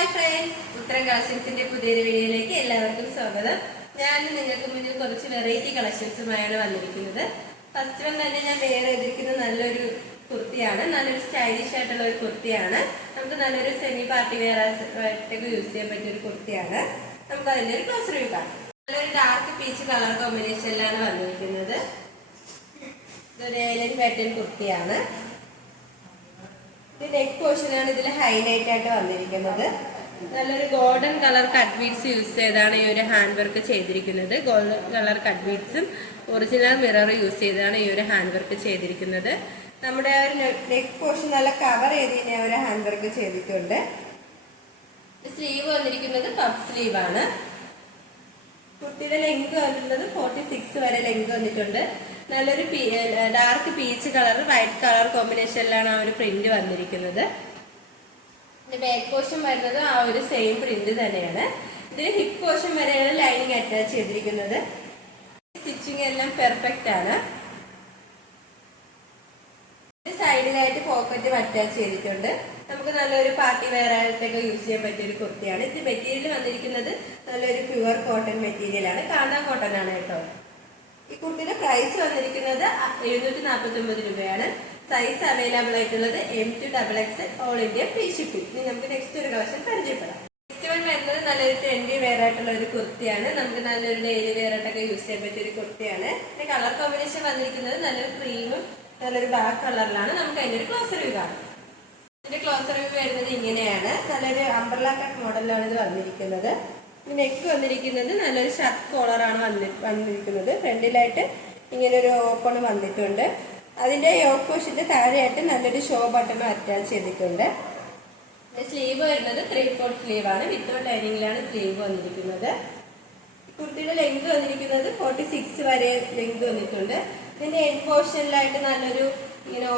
Hi friends, ഉത്തരം കളക്ഷൻസിന്റെ പുതിയൊരു വീഡിയോയിലേക്ക് എല്ലാവർക്കും സ്വാഗതം. ഞാൻ നിങ്ങൾക്ക് മുന്നിൽ കുറച്ച് വെറൈറ്റി കളക്ഷൻസുമായാണ് വന്നിരിക്കുന്നത്. ഫസ്റ്റ് വൺ തന്നെ ഞാൻ വെയർ ചെയ്തിരിക്കുന്നത് നല്ലൊരു കുർത്തിയാണ്. നല്ലൊരു സ്റ്റൈലിഷ് ആയിട്ടുള്ള ഒരു കുർത്തിയാണ്. നമുക്ക് നല്ലൊരു സെമി പാർട്ടി വെയർ ആയിട്ടൊക്കെ യൂസ് ചെയ്യാൻ പറ്റിയ ഒരു കുർത്തിയാണ്. നമുക്ക് അതിന്റെ ഒരു ക്ലോസ് റിവ്യൂ കാണാം. നല്ലൊരു ഡാർക്ക് പീച്ച് കളർ കോമ്പിനേഷനിലാണ് വന്നിരിക്കുന്നത്. ഇതൊരു ഏലിയൻ പാറ്റേൺ കുർത്തിയാണ്. നെക്ക് പോർഷനാണ് ഇതിൽ ഹൈലൈറ്റ് ആയിട്ട് വന്നിരിക്കുന്നത്. നല്ലൊരു golden colour cut beads use ചെയ്താണ് ഈ ഒരു ഹാൻഡ് വർക്ക് ചെയ്തിരിക്കുന്നത്. ഗോൾഡൻ കളർ കട്ട് ബീഡ്സും ഒറിജിനൽ മിറർ യൂസ് ചെയ്താണ് ഈ ഒരു ഹാൻഡ് വർക്ക് ചെയ്തിരിക്കുന്നത്. നമ്മുടെ ആ ഒരു നെക്ക് പോർഷൻ നല്ല കവർ ചെയ്തതിനെ ഒരു ഹാൻഡ് വർക്ക് ചെയ്തിട്ടുണ്ട്. സ്ലീവ് വന്നിരിക്കുന്നത് പഫ് സ്ലീവ് ആണ്. കുർത്തിയുടെ ലെങ്ത് വന്നിട്ടുള്ളത് 46 വരെ ലെങ്ത് വന്നിട്ടുണ്ട്. നല്ലൊരു dark peach colour white colour കോമ്പിനേഷനിലാണ് ആ ഒരു പ്രിന്റ് വന്നിരിക്കുന്നത്. ബാക്ക് പോർഷൻ വരുന്നത് ആ ഒരു സെയിം പ്രിന്റ് തന്നെയാണ്. ഇതിന് ഹിപ്പ് പോർഷൻ വരെയാണ് ലൈനിങ് അറ്റാച്ച് ചെയ്തിരിക്കുന്നത്. സ്റ്റിച്ചിങ് എല്ലാം പെർഫെക്റ്റ് ആണ്. സൈഡിലായിട്ട് പോക്കറ്റും അറ്റാച്ച് ചെയ്തിട്ടുണ്ട്. നമുക്ക് നല്ലൊരു പാർട്ടി വെയർ ആയിട്ടൊക്കെ യൂസ് ചെയ്യാൻ പറ്റിയ ഒരു കുർത്തിയാണ്. ഇത് മെറ്റീരിയൽ വന്നിരിക്കുന്നത് നല്ലൊരു പ്യുവർ കോട്ടൺ മെറ്റീരിയൽ ആണ്. കാന്താ കോട്ടൺ ആണ് കേട്ടോ. ഈ കുർത്തിയുടെ പ്രൈസ് വന്നിരിക്കുന്നത് 749 രൂപയാണ്. സൈസ് അവൈലബിൾ ആയിട്ടുള്ളത് M2XXL all India free shipping. ഇനി നമുക്ക് നെക്സ്റ്റ് ഒരു കളക്ഷൻ പരിചയപ്പെടാം. നെക്സ്റ്റ് വൺ വരുന്നത് നല്ലൊരു ട്രെൻഡി വെയർ ആയിട്ടുള്ള ഒരു കുർത്തിയാണ്. നമുക്ക് നല്ലൊരു ഡെയിലി വെയർ ആയിട്ടൊക്കെ യൂസ് ചെയ്യാൻ പറ്റിയ ഒരു കുർത്തിയാണ്. പിന്നെ കളർ കോമ്പിനേഷൻ വന്നിരിക്കുന്നത് നല്ലൊരു ക്രീമും നല്ലൊരു ബ്ലാക്ക് കളറിലാണ്. നമുക്ക് അതിന്റെ ഒരു ക്ലോസ് റിവ്യൂ കാണാം. ഇതിന്റെ ക്ലോസ് റിവ്യൂ വരുന്നത് ഇങ്ങനെയാണ്. നല്ലൊരു അംബ്രല കട്ട് മോഡലിലാണ് ഇത് വന്നിരിക്കുന്നത്. നെക്ക് വന്നിരിക്കുന്നത് നല്ലൊരു ഷർട്ട് കോളറാണ് വന്നിരിക്കുന്നത്. ഫ്രണ്ടിലായിട്ട് ഇങ്ങനെ ഒരു ഓപ്പൺ വന്നിട്ടുണ്ട്. അതിന്റെ യോക്ക് പോഷന്റെ താഴെയായിട്ട് നല്ലൊരു ഷോ ബട്ടൺ അറ്റാച്ച് ചെയ്തിട്ടുണ്ട്. സ്ലീവ് വരുന്നത് 3/4 സ്ലീവ് ആണ്. വിത്തൗട്ട് ലൈനിങ്ങിലാണ് സ്ലീവ് വന്നിരിക്കുന്നത്. കുർത്തിയുടെ ലെങ്ത് വന്നിരിക്കുന്നത് 46 വരെ ലെങ്ത് വന്നിട്ടുണ്ട്. ഇതിന്റെ എൻഡ് പോർഷനിലായിട്ട് നല്ലൊരു ഇങ്ങനെ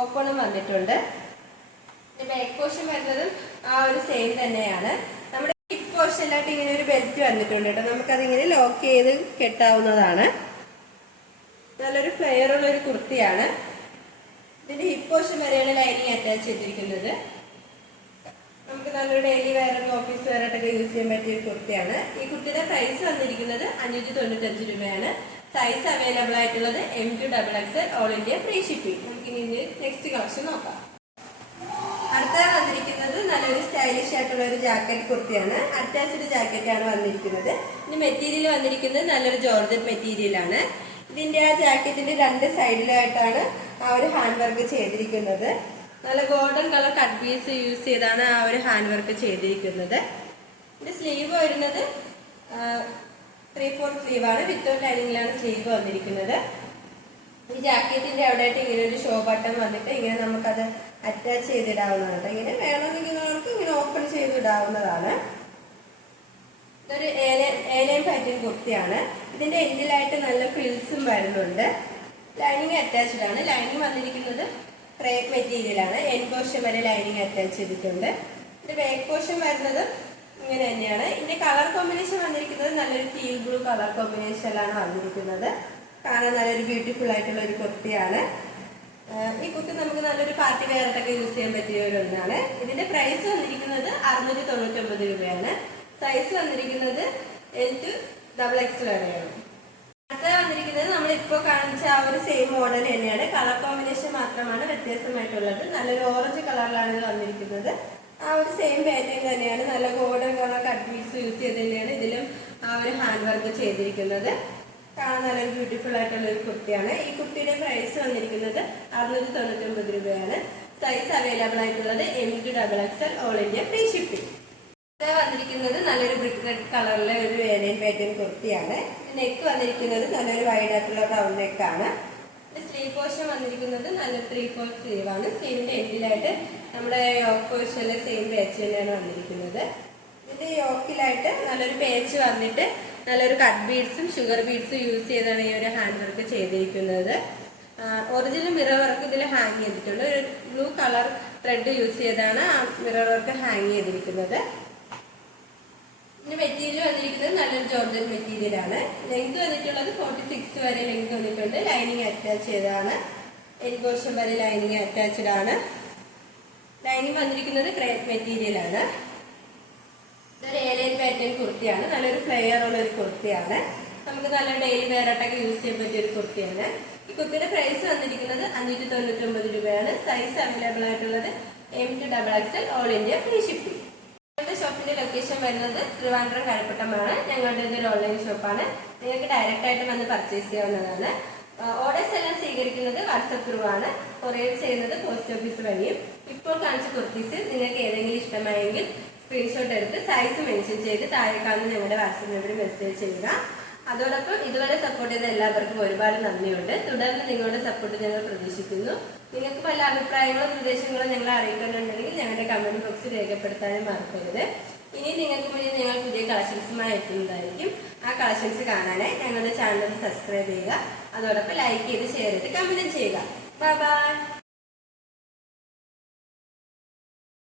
ഓപ്പണും വന്നിട്ടുണ്ട്. ബാക്ക് പോർഷൻ വരുന്നതും ആ ഒരു സെയിം തന്നെയാണ്. നമ്മുടെ ഹിപ്പ് പോർഷനിലായിട്ട് ഇങ്ങനെ ഒരു ബെൽറ്റ് വന്നിട്ടുണ്ട് കേട്ടോ. നമുക്കതിങ്ങനെ ലോക്ക് ചെയ്ത് കെട്ടാവുന്നതാണ്. നല്ലൊരു ഫ്ലെയർ ഉള്ള ഒരു കുർത്തിയാണ്. ഇതിന്റെ ഹിപ്പ് പോർഷൻ വരെയാണ് ലൈനിങ് അറ്റാച്ച് ചെയ്തിരിക്കുന്നത്. നമുക്ക് നല്ലൊരു ഡെയിലി വെയർ ഓഫീസ് വെയർ ആയിട്ടൊക്കെ യൂസ് ചെയ്യാൻ പറ്റിയ ഒരു കുർത്തിയാണ്. ഈ കുർത്തിയുടെ പ്രൈസ് വന്നിരിക്കുന്നത് 595 രൂപയാണ്. സൈസ് അവൈലബിൾ ആയിട്ടുള്ളത് M2XXL all India free shipping. നമുക്ക് ഇനി നെക്സ്റ്റ് കളക്ഷൻ നോക്കാം. അടുത്ത വന്നിരിക്കുന്നത് നല്ലൊരു സ്റ്റൈലിഷ് ആയിട്ടുള്ള ഒരു ജാക്കറ്റ് കുർത്തിയാണ്. അറ്റാച്ച്ഡ് ജാക്കറ്റ് ആണ് വന്നിരിക്കുന്നത്. ഇനി മെറ്റീരിയൽ വന്നിരിക്കുന്നത് നല്ലൊരു ജോർജറ്റ് മെറ്റീരിയൽ ആണ്. ഇതിന്റെ ആ ജാക്കറ്റിന്റെ രണ്ട് സൈഡിലായിട്ടാണ് ആ ഒരു ഹാൻഡ് വർക്ക് ചെയ്തിരിക്കുന്നത്. നല്ല golden colour cut piece use ചെയ്താണ് ആ ഒരു ഹാൻഡ് വർക്ക് ചെയ്തിരിക്കുന്നത്. ഇതിന്റെ സ്ലീവ് വരുന്നത് 3/4 സ്ലീവ് ആണ്. വിത്തൗട്ട് ലൈനിങ്ങിലാണ് സ്ലീവ് വന്നിരിക്കുന്നത്. ഈ ജാക്കറ്റിന്റെ അവിടെയായിട്ട് ഇങ്ങനെ ഒരു ഷോ ബട്ടൺ വന്നിട്ട് ഇങ്ങനെ നമുക്കത് അറ്റാച്ച് ചെയ്തിടാവുന്നതാണ്. ഇങ്ങനെ വേണമെങ്കിൽ നമുക്ക് ഇങ്ങനെ ഓപ്പൺ ചെയ്തിടാവുന്നതാണ്. ഇതൊരു ഏലിയൻ പാറ്റേൺ കുർത്തിയാണ്. ഇതിന്റെ എൻഡിലായിട്ട് നല്ല ഫ്രിൽസും വരുന്നുണ്ട്. ലൈനിങ് അറ്റാച്ച്ഡ് ആണ്. ലൈനിങ് വന്നിരിക്കുന്നത് ക്രേപ്പ് മെറ്റീരിയൽ ആണ്. എൻഡ് പോർഷൻ വരെ ലൈനിങ് അറ്റാച്ച് ചെയ്തിട്ടുണ്ട്. ഇതിന്റെ ബാക്ക് പോർഷൻ വരുന്നത് ഇങ്ങനെ തന്നെയാണ്. ഇതിന്റെ കളർ കോമ്പിനേഷൻ വന്നിരിക്കുന്നത് നല്ലൊരു ടീൽ ബ്ലൂ കളർ കോമ്പിനേഷനിലാണ് വന്നിരിക്കുന്നത്. കാണാൻ നല്ലൊരു ബ്യൂട്ടിഫുൾ ആയിട്ടുള്ള ഒരു കുർത്തിയാണ്. ഈ കുർത്തി നമുക്ക് നല്ലൊരു പാർട്ടി വെയർ ആയിട്ടൊക്കെ യൂസ് ചെയ്യാൻ പറ്റിയ ഒരു ഒന്നാണ്. ഇതിന്റെ പ്രൈസ് വന്നിരിക്കുന്നത് 699 രൂപയാണ്. സൈസ് വന്നിരിക്കുന്നത് M2XXL വരെയാണ്. അടുത്ത വന്നിരിക്കുന്നത് നമ്മളിപ്പോൾ കാണിച്ച ആ ഒരു സെയിം മോഡൽ തന്നെയാണ്. കളർ കോമ്പിനേഷൻ മാത്രമാണ് വ്യത്യാസമായിട്ടുള്ളത്. നല്ലൊരു ഓറഞ്ച് കളറിലാണ് ഇത് വന്നിരിക്കുന്നത്. ആ ഒരു സെയിം പാറ്റേൺ തന്നെയാണ്. നല്ല golden colour cut piece use ചെയ്ത് തന്നെയാണ് ഇതിലും ആ ഒരു ഹാൻഡ് വർക്ക് ചെയ്തിരിക്കുന്നത്. കാണാൻ നല്ലൊരു ബ്യൂട്ടിഫുൾ ആയിട്ടുള്ള ഒരു കുർത്തിയാണ്. ഈ കുർത്തിയുടെ പ്രൈസ് വന്നിരിക്കുന്നത് 699 രൂപയാണ്. സൈസ് അവൈലബിൾ ആയിട്ടുള്ളത് M2XXL all India free shipping. ഇത് വന്നിരിക്കുന്നത് നല്ലൊരു ബ്രിക്ക് റെഡ് കളറിലെ ഒരു ഏലിയൻ പാറ്റേൺ കുർത്തിയാണ്. നെക്ക് വന്നിരിക്കുന്നത് നല്ലൊരു വൈഡ് ആയിട്ടുള്ള റൗണ്ട് നെക്കാണ്. സ്ലീവ് പോർഷൻ വന്നിരിക്കുന്നത് നല്ലൊരു 3/4 സ്ലീവ് ആണ്. സ്ലീവിന്റെ എൻഡിലായിട്ട് നമ്മുടെ യോക്ക് പോർഷനിലെ സെയിം പേച്ച് തന്നെയാണ് വന്നിരിക്കുന്നത്. ഇതിന്റെ യോക്കിലായിട്ട് നല്ലൊരു പേച്ച് വന്നിട്ട് നല്ലൊരു കട്ട് ബീഡ്സും ഷുഗർ ബീഡ്സും യൂസ് ചെയ്താണ് ഈ ഒരു ഹാൻഡ് വർക്ക് ചെയ്തിരിക്കുന്നത്. ഒറിജിനൽ മിറർ വർക്ക് ഇതിൽ ഹാങ് ചെയ്തിട്ടുണ്ട്. ഒരു ബ്ലൂ കളർ ത്രെഡ് യൂസ് ചെയ്താണ് ആ മിറർ വർക്ക് ഹാങ് ചെയ്തിരിക്കുന്നത്. ഇതിന്റെ മെറ്റീരിയൽ വന്നിരിക്കുന്നത് നല്ലൊരു ജോർജറ്റ് മെറ്റീരിയൽ ആണ്. ലെങ്ത് വന്നിട്ടുള്ളത് 46 വരെ ലെങ്ത് വന്നിട്ടുണ്ട്. ലൈനിങ് അറ്റാച്ച് ചെയ്തതാണ്. എൻഡ് പോർഷൻ വരെ ലൈനിങ് അറ്റാച്ച്ഡ് ആണ്. ലൈനിങ് വന്നിരിക്കുന്നത് ക്രേപ്പ് മെറ്റീരിയൽ ആണ്. ഇതൊരു ഏലിയൻ പാറ്റേൺ കുർത്തിയാണ്. നല്ലൊരു ഫ്ലെയർ ഉള്ള ഒരു കുർത്തിയാണ്. നമുക്ക് നല്ല ഡെയിലി വെയറായിട്ടൊക്കെ യൂസ് ചെയ്യാൻ പറ്റിയ ഒരു കുർത്തിയാണ്. ഈ കുർത്തിയുടെ പ്രൈസ് വന്നിരിക്കുന്നത് 599 രൂപയാണ്. സൈസ് അവൈലബിൾ ആയിട്ടുള്ളത് M to XXL, all India free shipping. ഞങ്ങളുടെ ഷോപ്പിന്റെ ലൊക്കേഷൻ വരുന്നത് ട്രിവാൻഡ്രം കഴക്കൂട്ടമാണ്. ഞങ്ങളുടെ ഇതൊരു ഓൺലൈൻ ഷോപ്പാണ്. നിങ്ങൾക്ക് ഡയറക്റ്റ് ആയിട്ട് വന്ന് പർച്ചേസ് ചെയ്യാവുന്നതാണ്. ഓർഡേഴ്സ് എല്ലാം സ്വീകരിക്കുന്നത് വാട്സപ്പ് ത്രൂ ആണ്. കൊറിയർ ചെയ്യുന്നത് പോസ്റ്റ് ഓഫീസ് വഴിയും. ഇപ്പോൾ കാണിച്ച കുർത്തീസ് നിങ്ങൾക്ക് ഏതെങ്കിലും ഇഷ്ടമായെങ്കിൽ സ്ക്രീൻഷോട്ട് എടുത്ത് സൈസ് മെൻഷൻ ചെയ്ത് താഴെ കാണുന്ന ഞങ്ങളുടെ വാട്സപ്പ് നമ്പറിൽ മെസ്സേജ് ചെയ്യുക. അതോടൊപ്പം ഇതുവരെ സപ്പോർട്ട് ചെയ്ത എല്ലാവർക്കും ഒരുപാട് നന്ദിയുണ്ട്. തുടർന്ന് നിങ്ങളുടെ സപ്പോർട്ട് ഞങ്ങൾ പ്രതീക്ഷിക്കുന്നു. നിങ്ങൾക്ക് പല അഭിപ്രായങ്ങളോ നിർദ്ദേശങ്ങളോ ഞങ്ങളെ അറിയിക്കുന്നുണ്ടെങ്കിൽ ഞങ്ങളുടെ കമന്റ് ബോക്സിൽ രേഖപ്പെടുത്താനും മറക്കരുത്. ഇനി നിങ്ങൾക്ക് മുന്നിൽ ഞങ്ങൾ പുതിയ കളക്ഷൻസുമായി എത്തുന്നതായിരിക്കും. ആ കളക്ഷൻസ് കാണാനായി ഞങ്ങളുടെ ചാനൽ സബ്സ്ക്രൈബ് ചെയ്യുക. അതോടൊപ്പം ലൈക്ക് ചെയ്ത് ഷെയർ ചെയ്ത് കമന്റ് ചെയ്യുക. Bye bye.